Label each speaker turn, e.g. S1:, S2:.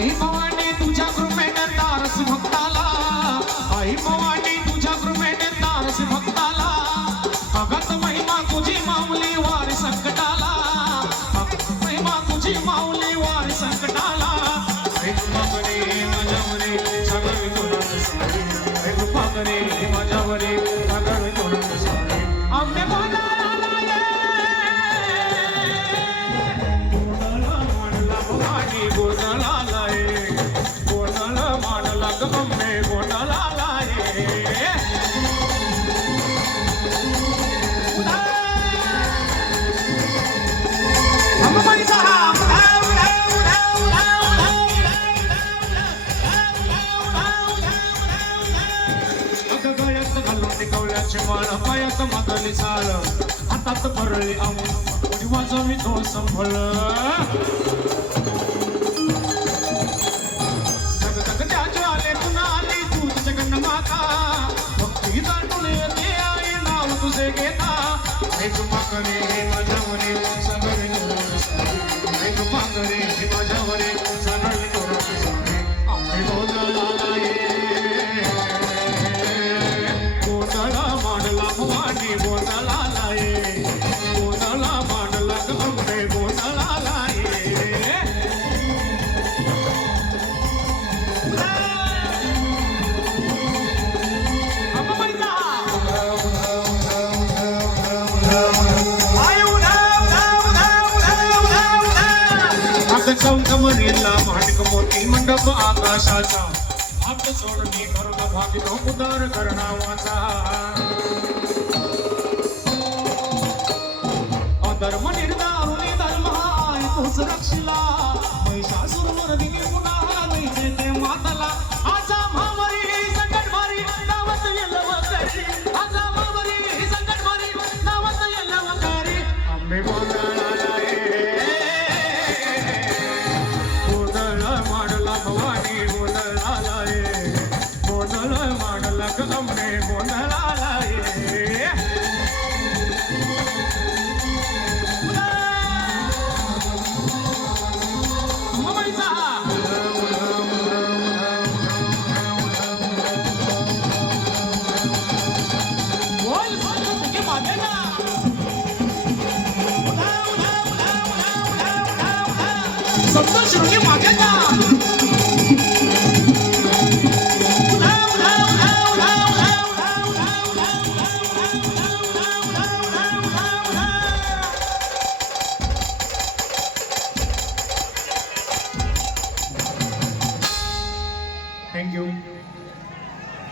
S1: आई भवानी तुझ्या कृपेने तारस भक्ताला आई भवानी तुझ्या कृपेने तारस भक्ताला अगत महिमा तुझी माऊली वार संकटाला. अगत महिमा तुझी माऊली वार संकटाला. माळ पायात मागली चाळ हातात भरली आमून वाजवी तो संभळ. जग जग आले पुन्हा आली तू? जगन माता भक्ती जाणून येते आई नाव तुझे घेता. एक मागणे माझ्यावरे सगळे एक मागणे माझ्यावरे चौकमरीला माणिक मोती मंडप आकाशाचा. हात सोडणी करून भागितो उदार करणावाचा. अधर्म निर्दारुणी धर्म हाय तोच रक्षिला. महिषासुर मर्दिनी पुन्हा नाही ते मातला. मांडला गंगे मागे